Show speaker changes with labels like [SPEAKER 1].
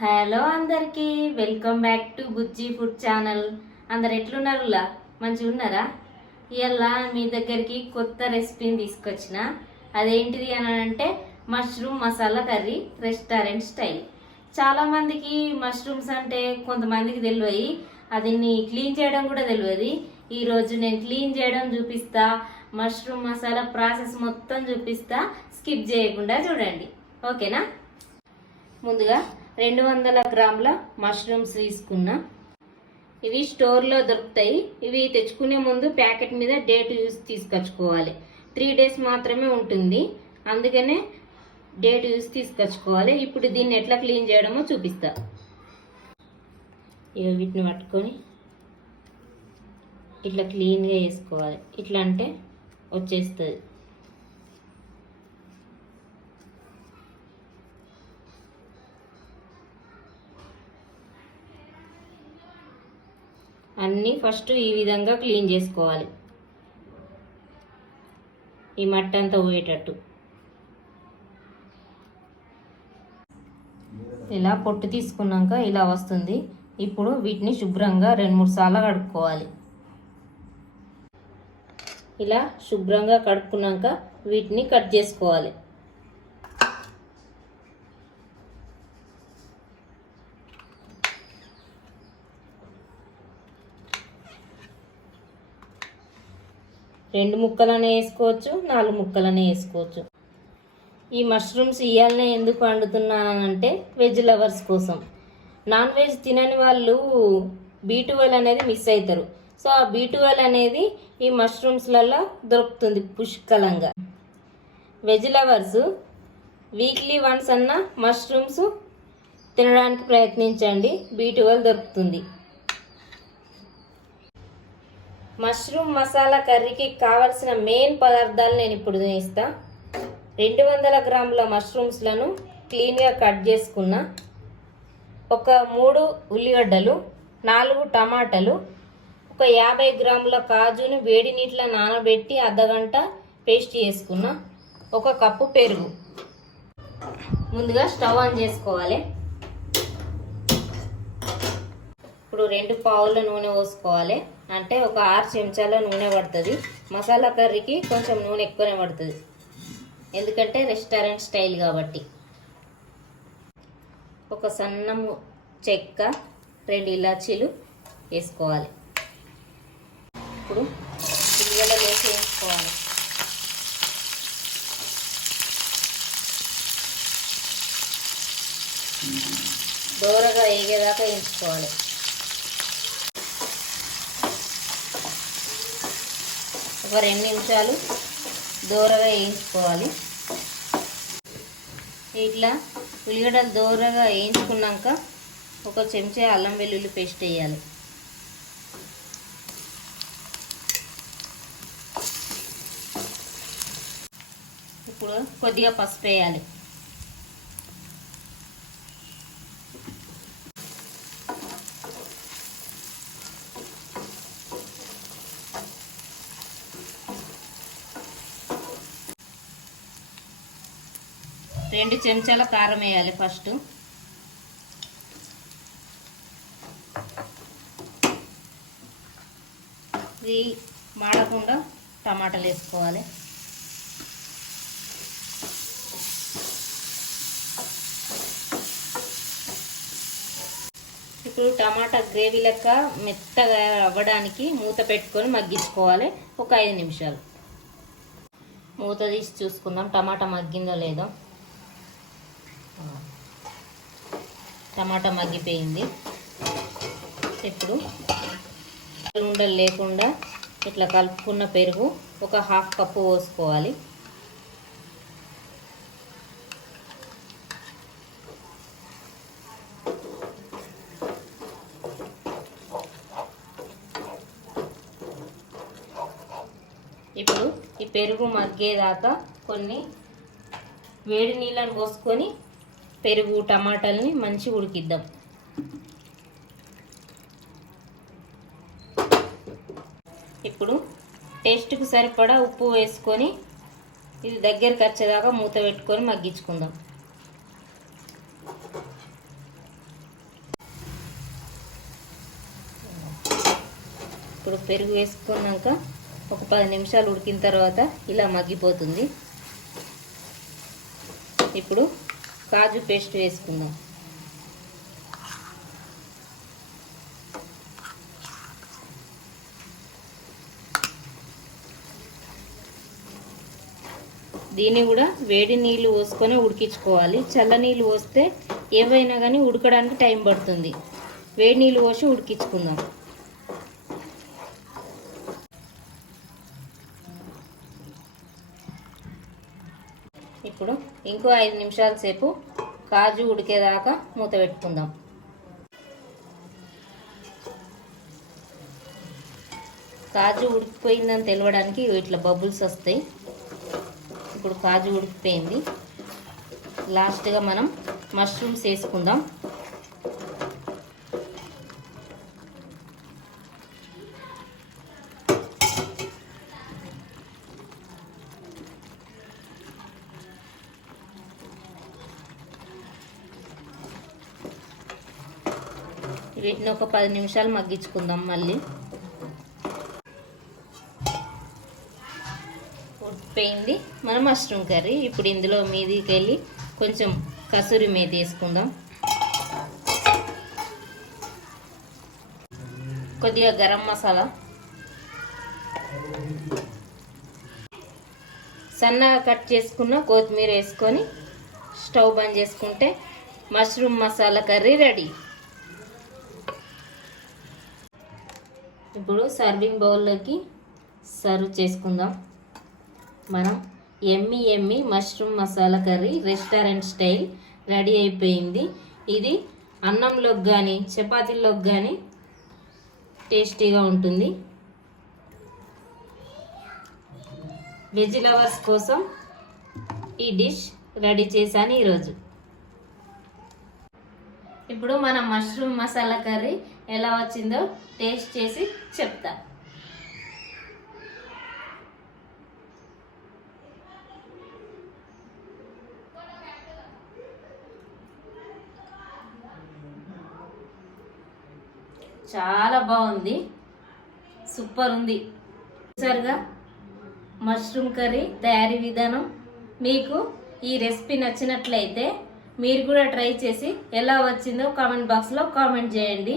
[SPEAKER 1] Hello అందరికీ welcome back to Bujji food channel. అందరు ఎట్లున్నారులా? మంచిగా ఉన్నారా? ఇవాళ మీ దగ్గరికి కొత్త రెసిపీని తీసుకొచ్చిన. అదేంటిది అని అంటే mushroom masala curry restaurant style. చాలా మందికి మష్రూమ్స్ అంటే కొంతమందికి తెలియదు అదిని క్లీన్ చేయడం కూడా తెలియదు ఈరోజు నేను క్లీన్ చేయడం చూపిస్తా మష్రూమ్ మసాలా ప్రాసెస్ మొత్తం చూపిస్తా. స్కిప్ చేయకుండా చూడండి. ఓకేనా? ముందుగా రెండు వందల గ్రాముల మష్రూమ్స్ తీసుకున్నా ఇవి స్టోర్లో దొరుకుతాయి. ఇవి తెచ్చుకునే ముందు ప్యాకెట్ మీద డేట్ యూస్ తీసుకొచ్చుకోవాలి. త్రీ డేస్ మాత్రమే ఉంటుంది. అందుకనే డేట్ యూస్ తీసుకొచ్చుకోవాలి. ఇప్పుడు దీన్ని ఎట్లా క్లీన్ చేయడమో చూపిస్తా. ఇక వీటిని పట్టుకొని ఇట్లా క్లీన్గా వేసుకోవాలి. ఇట్లా అంటే వచ్చేస్తుంది. అన్నీ ఫస్ట్ ఈ విధంగా క్లీన్ చేసుకోవాలి. ఈ మట్టి అంతా పోయేటట్టు ఇలా పొట్టు తీసుకున్నాక ఇలా వస్తుంది. ఇప్పుడు వీటిని శుభ్రంగా రెండు మూడు సార్లు కడుక్కోవాలి. ఇలా శుభ్రంగా కడుక్కున్నాక వీటిని కట్ చేసుకోవాలి. రెండు ముక్కలనే వేసుకోవచ్చు నాలుగు ముక్కలనే వేసుకోవచ్చు. ఈ మష్రూమ్స్ ఇయాలనే ఎందుకు వండుతున్నానంటే వెజ్ లవర్స్ కోసం. నాన్ వెజ్ తినని వాళ్ళు బీ అనేది మిస్ అవుతారు సో ఆ బీ అనేది ఈ మష్రూమ్స్లలో దొరుకుతుంది పుష్కలంగా. వెజ్ లవర్స్ వీక్లీ వన్స్ అన్న మష్రూమ్స్ తినడానికి ప్రయత్నించండి. బీ దొరుకుతుంది. మష్రూమ్ మసాలా కర్రీకి కావలసిన మెయిన్ పదార్థాలు నేను ఇప్పుడు ఇస్తా రెండు వందల గ్రాముల మష్రూమ్స్లను క్లీన్గా కట్ చేసుకున్న. ఒక మూడు ఉల్లిగడ్డలు నాలుగు టమాటాలు ఒక యాభై గ్రాముల కాజుని వేడి నీటిలో నానబెట్టి అర్ధగంట పేస్ట్ చేసుకున్న. ఒక కప్పు పెరుగు. ముందుగా స్టవ్ ఆన్ చేసుకోవాలి. ఇప్పుడు రెండు పావుల నూనె పోసుకోవాలి. అంటే ఒక ఆరు చెంచాల నూనె పడుతుంది. మసాలా కర్రీకి కొంచెం నూనె ఎక్కువనే పడుతుంది. ఎందుకంటే రెస్టారెంట్ స్టైల్ కాబట్టి. ఒక సన్నము చెక్క రెండు ఇలాచీలు వేసుకోవాలి. ఇప్పుడు ఉల్లిగడ్డ వేసి వేసుకోవాలి. దూరగా వేగేదాకా వేయించుకోవాలి. ఒక రెండు నిమిషాలు దూరగా వేయించుకోవాలి. ఇట్లా ఉల్లిగడ్డలు దూరగా వేయించుకున్నాక ఒక చెంచా అల్లం వెల్లుల్లి పేస్ట్ వేయాలి. ఇప్పుడు కొద్దిగా పసుపు వేయాలి. రెండు చెంచాల కారం వేయాలి ఫస్ట్. ఇది మాడకుండా టమాటాలు వేసుకోవాలి. ఇప్పుడు టమాటా గ్రేవీ లెక్క మెత్తగా అవ్వడానికి మూత పెట్టుకొని మగ్గించుకోవాలి. ఒక ఐదు నిమిషాలు. మూత తీసి చూసుకుందాం టమాటా మగ్గిందో లేదో. టమాటా మగ్గిపోయింది. ఇప్పుడు ఉండలు లేకుండా ఇట్లా కలుపుకున్న పెరుగు ఒక హాఫ్ కప్పు పోసుకోవాలి. ఇప్పుడు ఈ పెరుగు మగ్గేదాకా కొన్ని వేడి నీళ్ళని పోసుకొని పెరుగు టమాటాలని మంచి ఉడికిద్దాం. ఇప్పుడు టేస్ట్కు సరిపడా ఉప్పు వేసుకొని ఇది దగ్గర వచ్చేదాకా మూత పెట్టుకొని మగ్గించుకుందాం. ఇప్పుడు పెరుగు వేసుకున్నాక ఒక పది నిమిషాలు ఉడికిన తర్వాత ఇలా మగ్గిపోతుంది. ఇప్పుడు కాజు పేస్ట్ వేసుకుందాం. దీన్ని కూడా వేడి నీళ్ళు పోసుకొని ఉడికించుకోవాలి. చల్ల నీళ్ళు పోస్తే ఏవైనా కానీ ఉడకడానికి టైం పడుతుంది. వేడి నీళ్ళు పోసి ఉడికించుకుందాం. ఇప్పుడు ఇంకో ఐదు నిమిషాల సేపు కాజు ఉడికేదాకా మూత పెట్టుకుందాం. కాజు ఉడికిపోయిందని తెలవడానికి ఇట్లా బబుల్స్ వస్తాయి. ఇప్పుడు కాజు ఉడికిపోయింది. లాస్ట్గా మనం మష్రూమ్స్ వేసుకుందాం. వీటిని ఒక పది నిమిషాలు మగ్గించుకుందాం మళ్ళీ. ఉడిపోయింది మన మష్రూమ్ కర్రీ. ఇప్పుడు ఇందులో మీదికి వెళ్ళి కొంచెం కసూరి మేతి వేసుకుందాం. కొద్దిగా గరం మసాలా. సన్నగా కట్ చేసుకున్న కొత్తిమీర వేసుకొని స్టవ్ బంద్ చేసుకుంటే మష్రూమ్ మసాలా కర్రీ రెడీ. ఇప్పుడు సర్వింగ్ బౌల్లోకి సర్వ్ చేసుకుందాం. మనం ఎమ్మి ఎమ్మి mushroom masala curry restaurant style ready అయిపోయింది. ఇది అన్నంలోకి కానీ చపాతీల్లోకి కానీ టేస్టీగా ఉంటుంది. వెజ్ లవర్స్ కోసం ఈ డిష్ రెడీ చేశాను ఈరోజు. ఇప్పుడు మన మష్రూమ్ మసాలా కర్రీ ఎలా వచ్చిందో టేస్ట్ చేసి చెప్తా. చాలా బాగుంది. సూపర్ ఉంది. చూసారుగా మష్రూమ్ కర్రీ తయారీ విధానం మీకు ఈ రెసిపీ నచ్చినట్లయితే మీరు కూడా ట్రై చేసి ఎలా వచ్చిందో కామెంట్ బాక్స్లో కామెంట్ చేయండి.